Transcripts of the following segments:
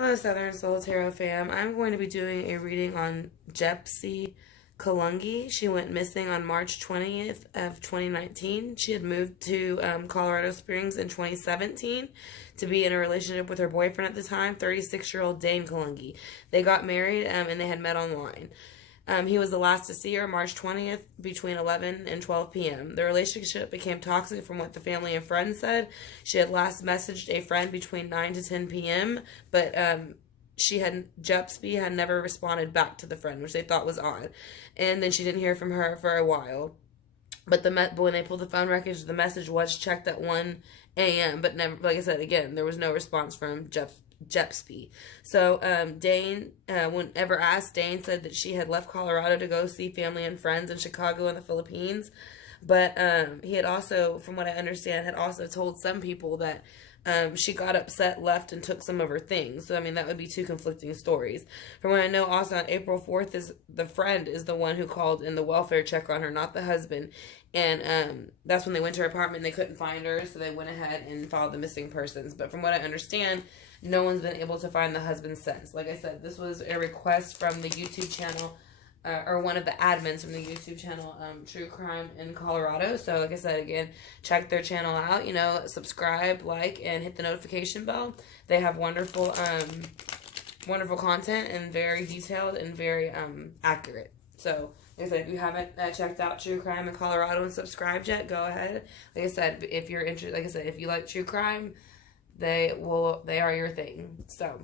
Hello, Southern Soul Tarot fam. I'm going to be doing a reading on JEPSY KALLUNGI. She went missing on March 20th of 2019. She had moved to Colorado Springs in 2017 to be in a relationship with her boyfriend at the time, 36-year-old DANE KALLUNGI. They got married and they had met online. He was the last to see her March 20th between 11 and 12 p.m. The relationship became toxic from what the family and friends said. She had last messaged a friend between 9 to 10 p.m., but JEPSY had never responded back to the friend, which they thought was odd. And then she didn't hear from her for a while. But when they pulled the phone records, the message was checked at 1 a.m., but never, like I said, again, there was no response from JEPSY. So DANE, whenever asked, DANE said that she had left Colorado to go see family and friends in Chicago and the Philippines. But he had also, from what I understand, had also told some people that she got upset, left, and took some of her things. So, I mean, that would be two conflicting stories. From what I know, also on April 4th, is the friend is the one who called in the welfare check on her, not the husband. And that's when they went to her apartment and they couldn't find her, so they went ahead and filed the missing persons. But from what I understand, no one's been able to find the husband since. Like I said, this was a request from the YouTube channel, or one of the admins from the YouTube channel, True Crime in Colorado. So, like I said, again, check their channel out. You know, subscribe, like, and hit the notification bell. They have wonderful, wonderful content and very detailed and very accurate. So, like I said, if you haven't checked out True Crime in Colorado and subscribed yet, go ahead. Like I said, if you're interested, like I said, if you like true crime, they are your thing. So,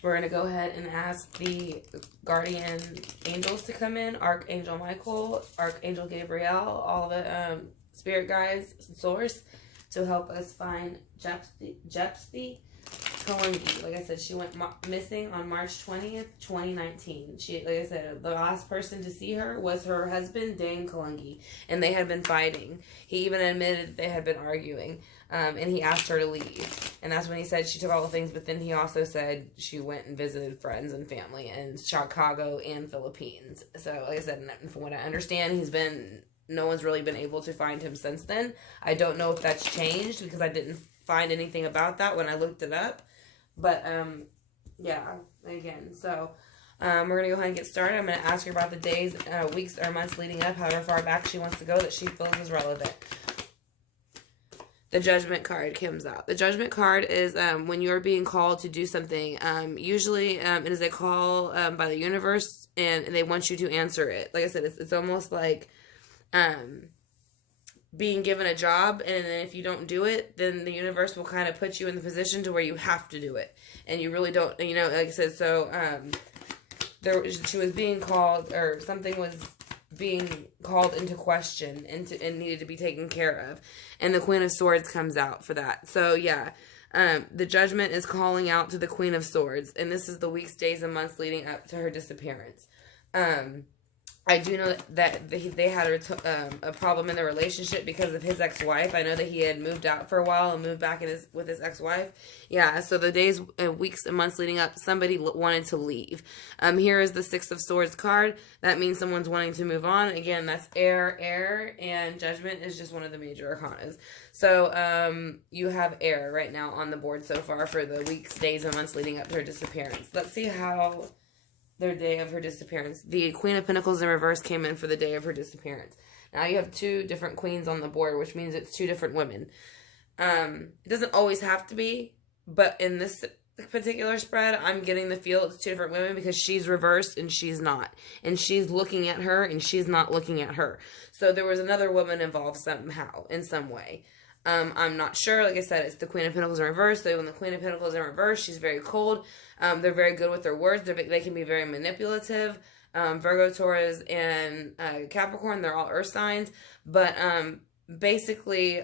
we're going to go ahead and ask the guardian angels to come in. Archangel Michael, Archangel Gabriel, all the spirit guides, source, to help us find JEPSY KALLUNGI. Like I said, she went missing on March 20th, 2019. Like I said, the last person to see her was her husband, DANE KALLUNGI, and they had been fighting. He even admitted they had been arguing, and he asked her to leave. And that's when he said she took all the things, but then he also said she went and visited friends and family in Chicago and Philippines. So, like I said, from what I understand, no one's really been able to find him since then. I don't know if that's changed because I didn't find anything about that when I looked it up. But, yeah, again, so we're going to go ahead and get started. I'm going to ask her about the days, weeks, or months leading up, however far back she wants to go that she feels is relevant. The Judgment card comes out. The Judgment card is when you're being called to do something. Usually it is a call by the universe, and they want you to answer it. Like I said, it's almost like being given a job, and then if you don't do it, then the universe will kind of put you in the position to where you have to do it, and you really don't, you know, like I said, so she was being called, or something was being called into question and needed to be taken care of, and the Queen of Swords comes out for that. So yeah, the Judgment is calling out to the Queen of Swords, and this is the weeks, days, and months leading up to her disappearance. I do know that they had a problem in their relationship because of his ex-wife. I know that he had moved out for a while and moved back with his ex-wife. Yeah, so the days, weeks, and months leading up, somebody wanted to leave. Here is the Six of Swords card. That means someone's wanting to move on. Again, that's air, and Judgment is just one of the major arcanas. So you have air right now on the board so far for the weeks, days, and months leading up to her disappearance. Let's see how their day of her disappearance. The Queen of Pentacles in reverse came in for the day of her disappearance. Now you have two different queens on the board, which means it's two different women. It doesn't always have to be, but in this particular spread, I'm getting the feel it's two different women because she's reversed and she's not. And she's looking at her and she's not looking at her. So there was another woman involved somehow, in some way. I'm not sure. Like I said, it's the Queen of Pentacles in reverse. So when the Queen of Pentacles in reverse, she's very cold. They're very good with their words. They can be very manipulative. Virgo, Taurus, and Capricorn, they're all earth signs. But basically,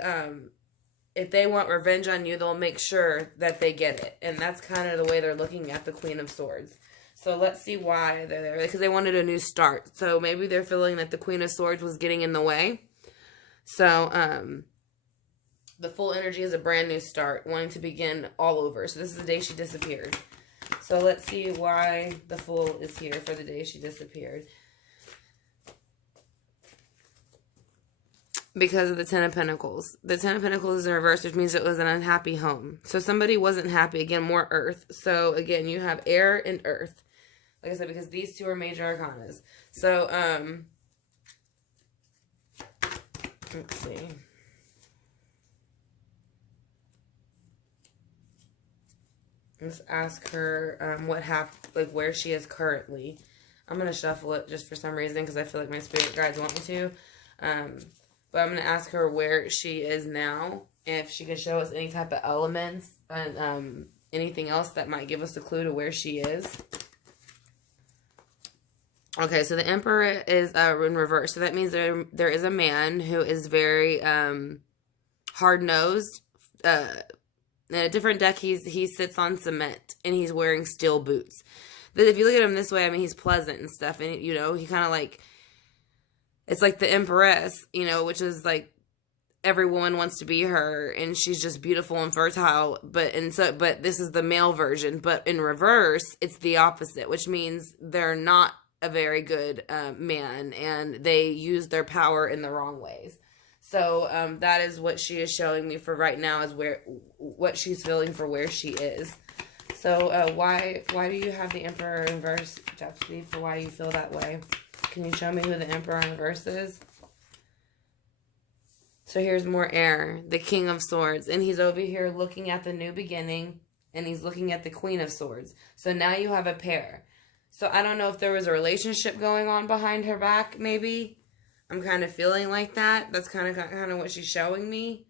if they want revenge on you, they'll make sure that they get it. And that's kind of the way they're looking at the Queen of Swords. So let's see why they're there. Because they wanted a new start. So maybe they're feeling that the Queen of Swords was getting in the way. So, the full energy is a brand new start, wanting to begin all over. So this is the day she disappeared. So let's see why the Fool is here for the day she disappeared. because of the Ten of Pentacles. The Ten of Pentacles is in reverse, which means it was an unhappy home. So somebody wasn't happy. Again, more earth. So again, you have air and earth. Like I said, because these two are major arcanas. So, let's see. Let's ask her what happened, like where she is currently. I'm going to shuffle it just for some reason because I feel like my spirit guides want me to. But I'm going to ask her where she is now. If she could show us any type of elements and anything else that might give us a clue to where she is. Okay, so the Emperor is in reverse. So that means there is a man who is very hard-nosed. In a different deck, he sits on cement, and he's wearing steel boots. But if you look at him this way, I mean, he's pleasant and stuff. And, you know, he kind of like... It's like the Empress, you know, which is like... Every woman wants to be her, and she's just beautiful and fertile. But this is the male version. But in reverse, it's the opposite, which means they're not a very good man, and they use their power in the wrong ways. So that is what she is showing me for right now, is what she's feeling for where she is. So why do you have the Emperor in reverse, JEPSY, for why you feel that way? Can you show me who the Emperor in reverse is? So here's more air, the King of Swords, and he's over here looking at the new beginning, and he's looking at the Queen of Swords. So now you have a pair. So I don't know if there was a relationship going on behind her back, maybe. I'm kind of feeling like that. That's kind of what she's showing me.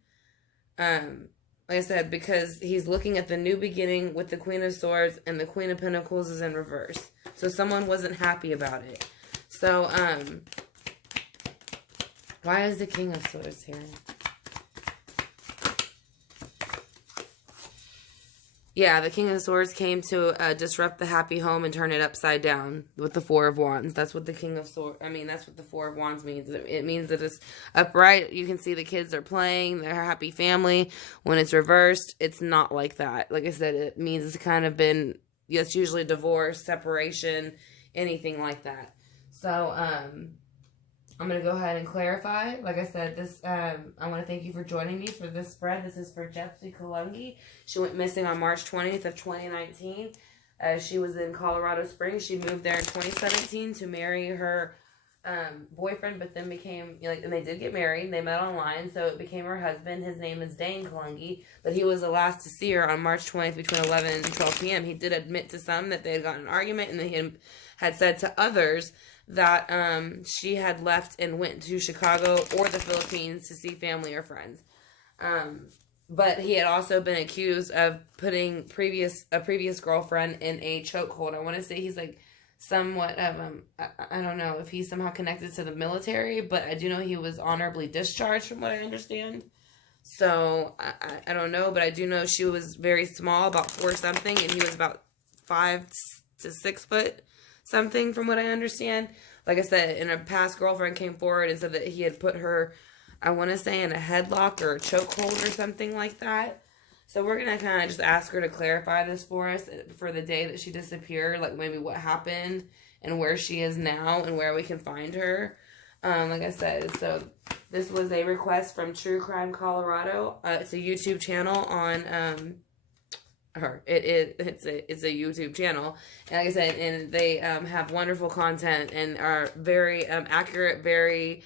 Like I said, because he's looking at the new beginning with the Queen of Swords, and the Queen of Pentacles is in reverse. So someone wasn't happy about it. So, why is the King of Swords here? Yeah, the King of Swords came to disrupt the happy home and turn it upside down with the Four of Wands. That's what the King of Swords, that's what the Four of Wands means. It means that it's upright. You can see the kids are playing. They're a happy family. When it's reversed, it's not like that. Like I said, it means it's kind of been, it's usually divorce, separation, anything like that. So, I'm going to go ahead and clarify. Like I said, this I want to thank you for joining me for this spread. This is for JEPSY KALLUNGI. She went missing on March 20th of 2019. She was in Colorado Springs. She moved there in 2017 to marry her boyfriend, but then became, and they did get married. They met online, so it became her husband. His name is DANE KALLUNGI, but he was the last to see her on March 20th between 11 and 12 p.m. He did admit to some that they had gotten an argument, and then he had said to others that she had left and went to Chicago or the Philippines to see family or friends. But he had also been accused of putting a previous girlfriend in a chokehold. I want to say he's like somewhat of, I don't know if he's somehow connected to the military, but I do know he was honorably discharged from what I understand. So, I don't know, but I do know she was very small, about 4 something, and he was about 5 to 6 foot something from what I understand. Like I said, and a past girlfriend came forward and said that he had put her, I want to say, in a headlock or a chokehold or something like that. So we're going to kind of just ask her to clarify this for us for the day that she disappeared, like maybe what happened and where she is now and where we can find her. Like I said, so this was a request from True Crime Colorado. It's a YouTube channel on it's a YouTube channel, and like I said, and they have wonderful content and are very accurate, very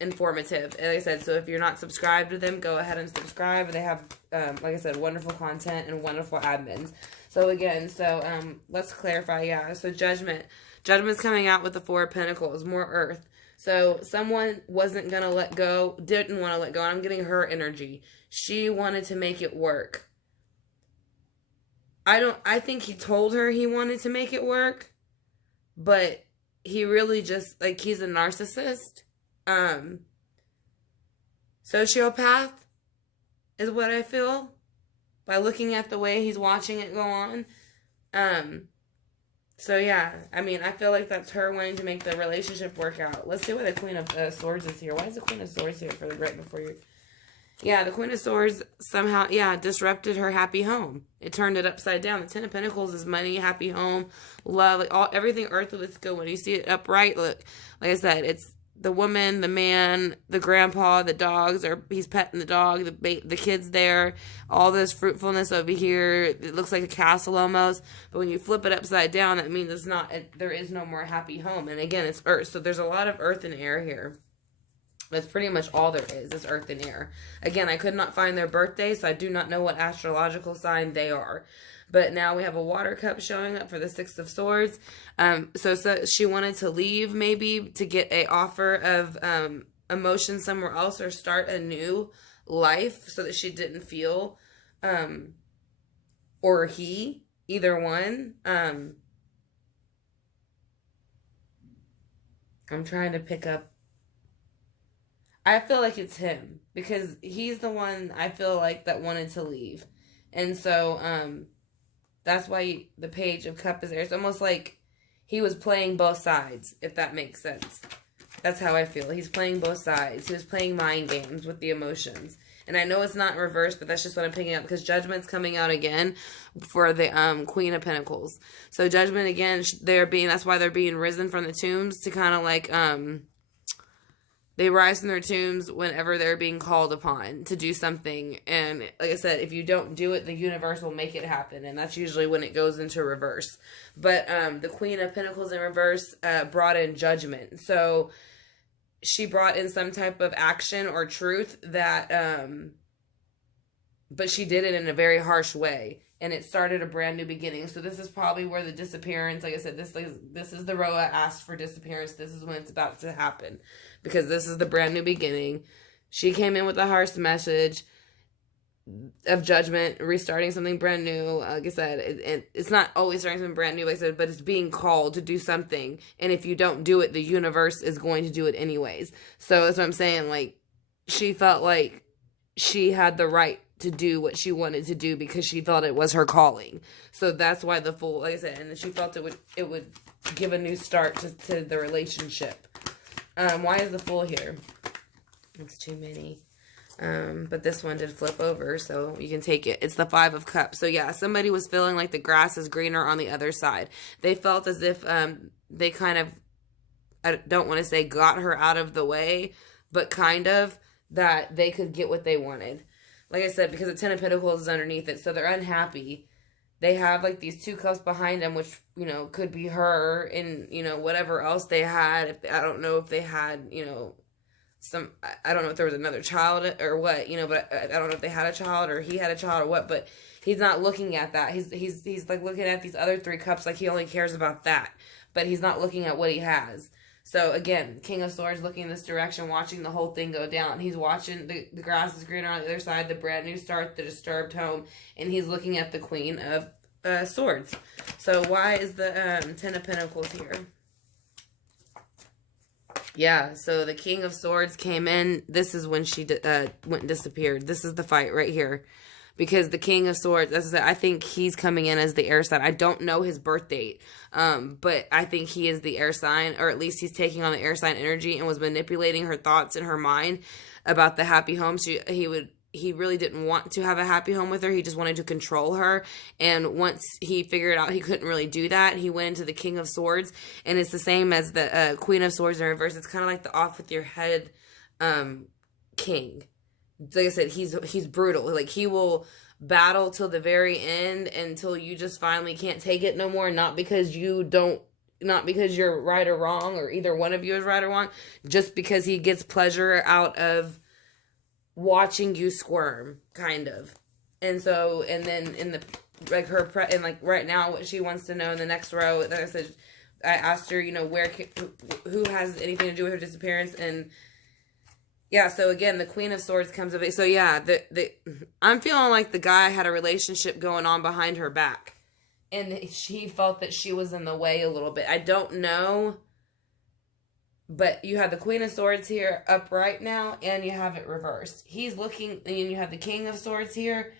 informative. And like I said, so if you're not subscribed to them, go ahead and subscribe. They have like I said, wonderful content and wonderful admins. So again, let's clarify. Yeah, so judgment's coming out with the Four of Pentacles, more earth. So someone wasn't gonna let go, didn't want to let go. I'm getting her energy. She wanted to make it work. I think he told her he wanted to make it work, but he really just, like, he's a narcissist. Sociopath is what I feel by looking at the way he's watching it go on. So yeah, I feel like that's her wanting to make the relationship work out. Let's see why the Queen of Swords is here. Why is the Queen of Swords here for the right before you? Yeah, the Queen of Swords somehow, disrupted her happy home. It turned it upside down. The Ten of Pentacles is money, happy home, love, like everything earthly. Let's go. When you see it upright, look, like I said, the woman, the man, the grandpa, the dogs, or he's petting the dog, the kids there, all this fruitfulness over here. It looks like a castle almost, but when you flip it upside down, that means it's not, there is no more happy home. And again, it's earth, so there's a lot of earth and air here. That's pretty much all there is earth and air. Again, I could not find their birthday, so I do not know what astrological sign they are. But now we have a water cup showing up for the Six of Swords. So she wanted to leave, maybe, to get a offer of emotion somewhere else or start a new life so that she didn't feel, or he, either one. I'm trying to pick up. I feel like it's him because he's the one I feel like that wanted to leave. And so, that's why the Page of Cup is there. It's almost like he was playing both sides, if that makes sense. That's how I feel. He's playing both sides. He was playing mind games with the emotions. And I know it's not reversed, but that's just what I'm picking up because Judgment's coming out again for the Queen of Pentacles. So Judgment again, that's why they're being risen from the tombs to kind of like they rise from their tombs whenever they're being called upon to do something. And like I said, if you don't do it, the universe will make it happen. And that's usually when it goes into reverse. But the Queen of Pentacles in reverse brought in judgment. So she brought in some type of action or truth that, but she did it in a very harsh way. And it started a brand new beginning. So this is probably where the disappearance, like I said, this is the Roa asked for disappearance. This is when it's about to happen. Because this is the brand new beginning. She came in with a harsh message of judgment, restarting something brand new. Like I said, it's not always starting something brand new, like I said, but it's being called to do something. And if you don't do it, the universe is going to do it anyways. So that's what I'm saying. Like, she felt like she had the right to do what she wanted to do because she felt it was her calling. So that's why the Fool, like I said, and she felt it would give a new start to the relationship. Why is the Fool here? It's too many. But this one did flip over, so you can take it. It's the Five of Cups. So yeah, somebody was feeling like the grass is greener on the other side. They felt as if they kind of, I don't want to say got her out of the way, but kind of that they could get what they wanted. Like I said, because the Ten of Pentacles is underneath it, so they're unhappy. They have, like, these two cups behind them, which, you know, could be her and, you know, whatever else they had. I don't know if they had, you know, I don't know if there was another child or what, you know, but I don't know if they had a child or he had a child or what, but he's not looking at that. He's like, looking at these other three cups like he only cares about that, but he's not looking at what he has. So, again, King of Swords looking in this direction, watching the whole thing go down. He's watching the grass is greener on the other side, the brand new start, the disturbed home, and he's looking at the Queen of Swords. So, why is the Ten of Pentacles here? Yeah, so the King of Swords came in. This is when she went and disappeared. This is the fight right here. Because the King of Swords, as I said, I think he's coming in as the air sign. I don't know his birth date, but I think he is the air sign, or at least he's taking on the air sign energy and was manipulating her thoughts in her mind about the happy home. He really didn't want to have a happy home with her. He just wanted to control her. And once he figured out he couldn't really do that, he went into the King of Swords. And it's the same as the Queen of Swords in reverse. It's kind of like the off with your head king. Like I said, he's brutal. Like, he will battle till the very end until you just finally can't take it no more. Not because you're right or wrong, or either one of you is right or wrong, just because he gets pleasure out of watching you squirm, kind of. And so, and then in the, like, and like right now, what she wants to know in the next row, like I said, I asked her, you know, who has anything to do with her disappearance, and yeah, so again, the Queen of Swords comes up. So yeah, I'm feeling like the guy had a relationship going on behind her back. And she felt that she was in the way a little bit. I don't know. But you have the Queen of Swords here upright now, and you have it reversed. He's looking, and you have the King of Swords here,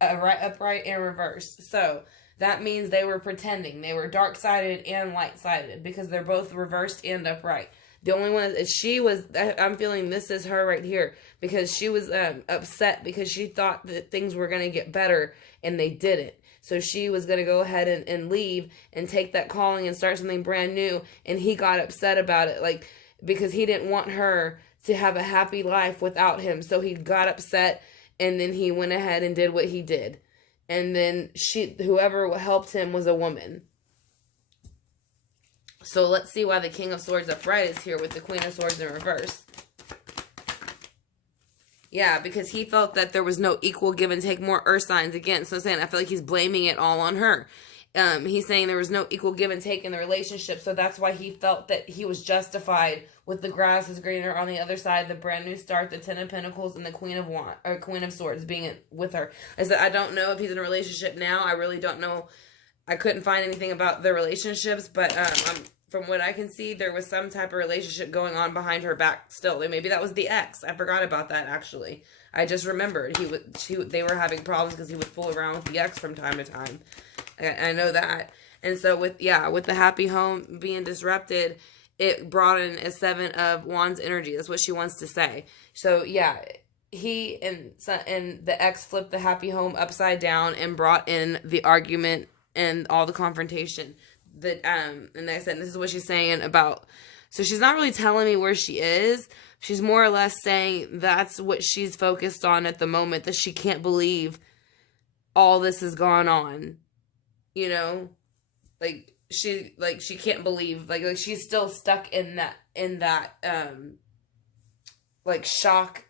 right upright and reversed. So that means they were pretending. They were dark-sided and light-sided, because they're both reversed and upright. The only one is I'm feeling this is her right here, because she was upset because she thought that things were going to get better and they didn't. So she was going to go ahead and leave and take that calling and start something brand new, and he got upset about it. Like, because he didn't want her to have a happy life without him. So he got upset, and then he went ahead and did what he did. And then whoever helped him was a woman. So let's see why the King of Swords upright is here with the Queen of Swords in reverse. Yeah, because he felt that there was no equal give and take, more earth signs again. So I'm saying, I feel like he's blaming it all on her. He's saying there was no equal give and take in the relationship. So that's why he felt that he was justified with the grass is greener on the other side, the brand new start, the Ten of Pentacles, and the Queen of Swords being with her. I said, I don't know if he's in a relationship now. I really don't know. I couldn't find anything about the relationships, but from what I can see, there was some type of relationship going on behind her back still. Maybe that was the ex. I forgot about that, actually. I just remembered they were having problems because he would fool around with the ex from time to time. I know that. And so with the happy home being disrupted, it brought in a Seven of Wands energy. That's what she wants to say. So yeah, he and the ex flipped the happy home upside down and brought in the argument and all the confrontation. And I said, this is what she's saying about, so she's not really telling me where she is. She's more or less saying that's what she's focused on at the moment, that she can't believe all this has gone on. You know, she can't believe, like she's still stuck in that shock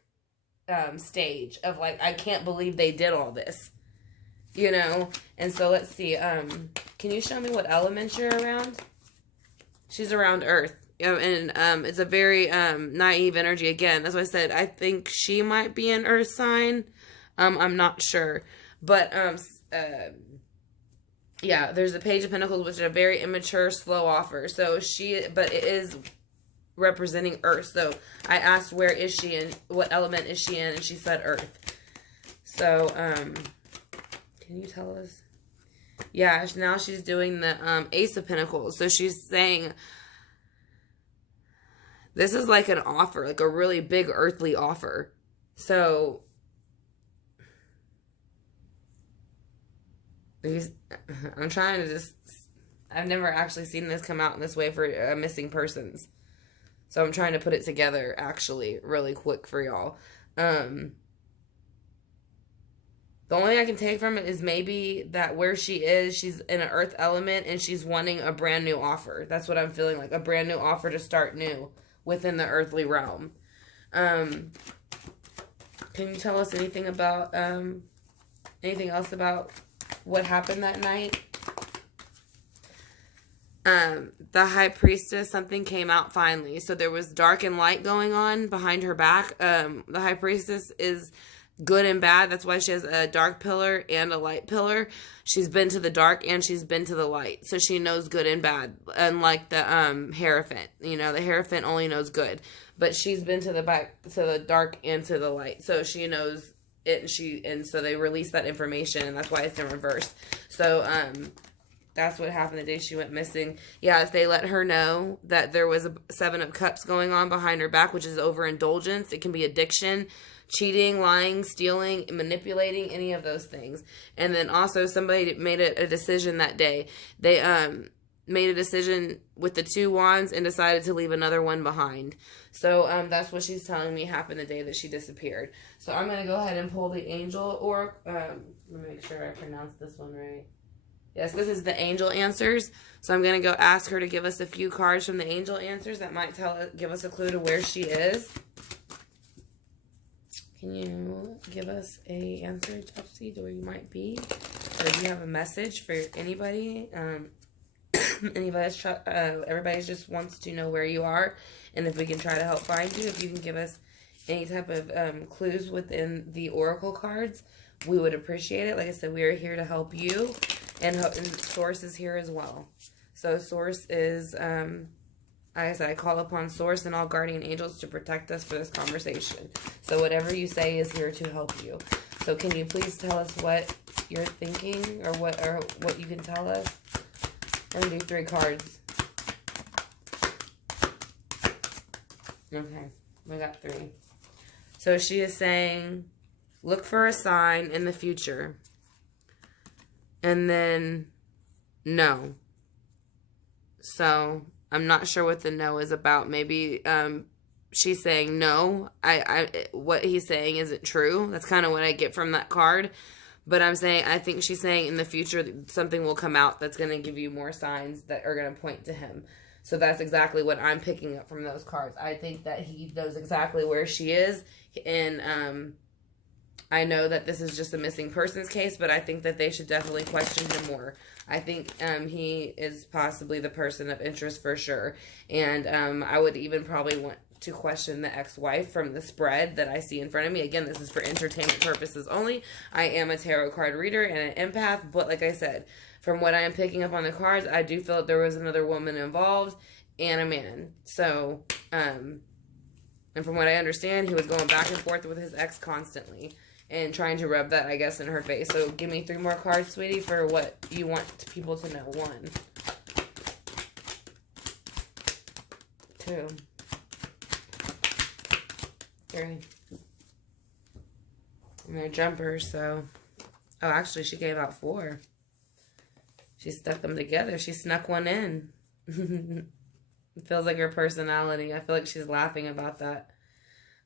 stage of like, I can't believe they did all this. You know, and so let's see. Can you show me what elements you're around? She's around Earth, and it's a very naive energy again. That's why I said I think she might be an Earth sign. I'm not sure, but yeah, there's the Page of Pentacles, which is a very immature, slow offer. So but it is representing Earth. So I asked, where is she and what element is she in, and she said Earth. So can you tell us? Yeah, now she's doing the Ace of Pentacles. So she's saying this is like an offer, like a really big earthly offer. So I'm trying to just, I've never actually seen this come out in this way for missing persons. So I'm trying to put it together actually really quick for y'all. The only thing I can take from it is maybe that where she is, she's in an earth element and she's wanting a brand new offer. That's what I'm feeling like, a brand new offer to start new within the earthly realm. Can you tell us anything about, anything else about what happened that night? The High Priestess, something came out finally. So there was dark and light going on behind her back. The High Priestess is good and bad. That's why she has a dark pillar and a light pillar. She's been to the dark and she's been to the light. So she knows good and bad. Unlike the Hierophant. You know, the Hierophant only knows good. But she's been to the dark and to the light. So she knows it, and so they released that information, and that's why it's in reverse. So that's what happened the day she went missing. Yeah, if they let her know that there was a Seven of Cups going on behind her back, which is overindulgence. It can be addiction, cheating, lying, stealing, manipulating, any of those things. And then also somebody made a decision that day. They made a decision with the Two Wands and decided to leave another one behind. So that's what she's telling me happened the day that she disappeared. So I'm going to go ahead and pull the Angel Oracle. Let me make sure I pronounce this one right. Yes, this is the Angel Answers. So I'm going to go ask her to give us a few cards from the Angel Answers that might give us a clue to where she is. Can you give us a answer, JEPSY, to where you might be? Or do you have a message for anybody? Everybody just wants to know where you are, and if we can try to help find you. If you can give us any type of clues within the Oracle cards, we would appreciate it. Like I said, we are here to help you, and Source is here as well. So Source is, like I said, I call upon Source and all guardian angels to protect us for this conversation. So whatever you say is here to help you. So can you please tell us what you're thinking, or what you can tell us? We're going to do 3 cards. Okay, we got 3. So she is saying, look for a sign in the future. And then, no. So, I'm not sure what the no is about. Maybe she's saying no. What he's saying isn't true. That's kind of what I get from that card. But I think she's saying in the future something will come out that's going to give you more signs that are going to point to him. So that's exactly what I'm picking up from those cards. I think that he knows exactly where she is. And I know that this is just a missing persons case, but I think that they should definitely question him more. I think he is possibly the person of interest for sure. And I would even probably want to question the ex-wife from the spread that I see in front of me. Again, this is for entertainment purposes only. I am a tarot card reader and an empath, but like I said, from what I am picking up on the cards, I do feel that there was another woman involved and a man. So, and from what I understand, he was going back and forth with his ex constantly and trying to rub that, I guess, in her face. So give me 3 more cards, sweetie, for what you want people to know. 1, 2, 3. And they're jumpers, so... Oh, actually, she gave out 4. She stuck them together. She snuck one in. It feels like her personality. I feel like she's laughing about that.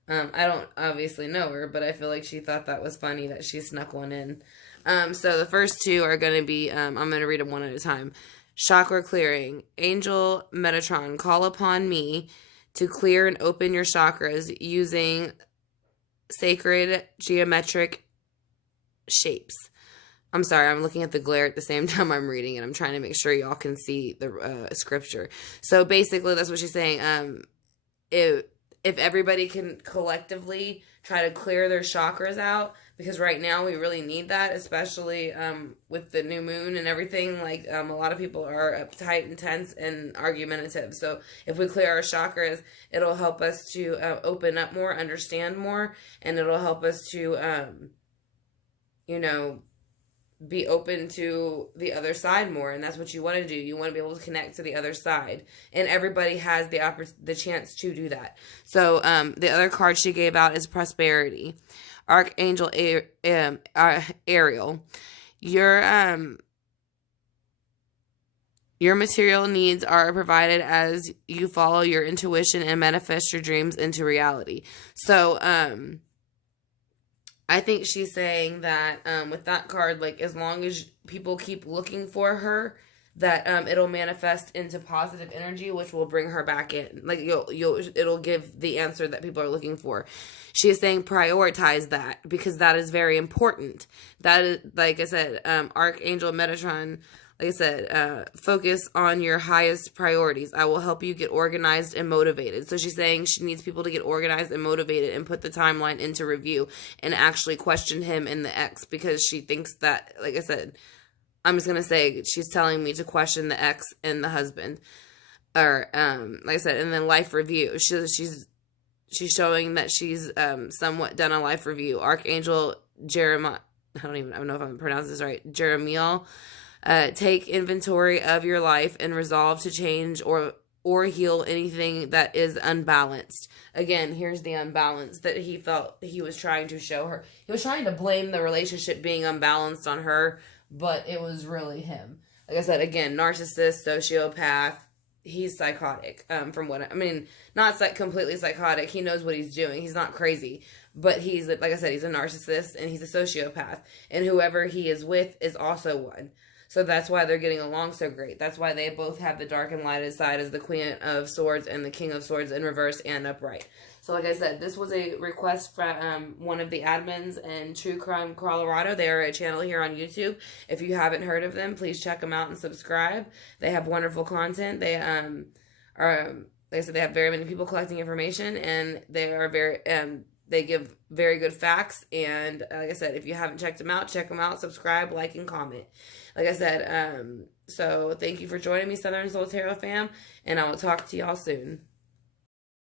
I don't obviously know her, but I feel like she thought that was funny that she snuck one in. So the first 2 are going to be, I'm going to read them one at a time. Chakra clearing. Angel Metatron, call upon me to clear and open your chakras using sacred geometric shapes. I'm sorry, I'm looking at the glare at the same time I'm reading it. I'm trying to make sure y'all can see the scripture. So basically, that's what she's saying. If everybody can collectively try to clear their chakras out, because right now we really need that, especially with the new moon and everything. Like, a lot of people are uptight and tense and argumentative. So if we clear our chakras, it'll help us to open up more, understand more, and it'll help us to, you know, be open to the other side more. And that's what you want to do. You want to be able to connect to the other side, and everybody has the chance to do that. So the other card she gave out is prosperity. Archangel Ariel, your material needs are provided as you follow your intuition and manifest your dreams into reality. So I think she's saying that with that card, like, as long as people keep looking for her, that it'll manifest into positive energy, which will bring her back in. Like, it'll give the answer that people are looking for. She is saying prioritize that, because that is very important. That is, like I said, Archangel Metatron, like I said, focus on your highest priorities. I will help you get organized and motivated. So she's saying she needs people to get organized and motivated and put the timeline into review and actually question him and the ex, because she thinks that, like I said, I'm just going to say she's telling me to question the ex and the husband. Or, like I said, and then life review. She's showing that she's somewhat done a life review. Archangel Jeremiah, I don't know if I'm pronouncing this right, Jeremiah. Take inventory of your life and resolve to change or heal anything that is unbalanced. Again, here's the unbalance that he felt he was trying to show her. He was trying to blame the relationship being unbalanced on her, but it was really him. Like I said, again, narcissist, sociopath. He's psychotic. From what I mean, not completely psychotic. He knows what he's doing. He's not crazy, but he's, like I said, he's a narcissist and he's a sociopath. And whoever he is with is also one. So that's why they're getting along so great. That's why they both have the dark and lighted side as the Queen of Swords and the King of Swords in reverse and upright. So like I said, this was a request from one of the admins in True Crime Colorado. They are a channel here on YouTube. If you haven't heard of them, please check them out and subscribe. They have wonderful content. They like I said, they have very many people collecting information, and they are very they give very good facts. And like I said, if you haven't checked them out, check them out. Subscribe, like, and comment. Like I said, so thank you for joining me, Southern Soul Tarot fam, and I will talk to y'all soon.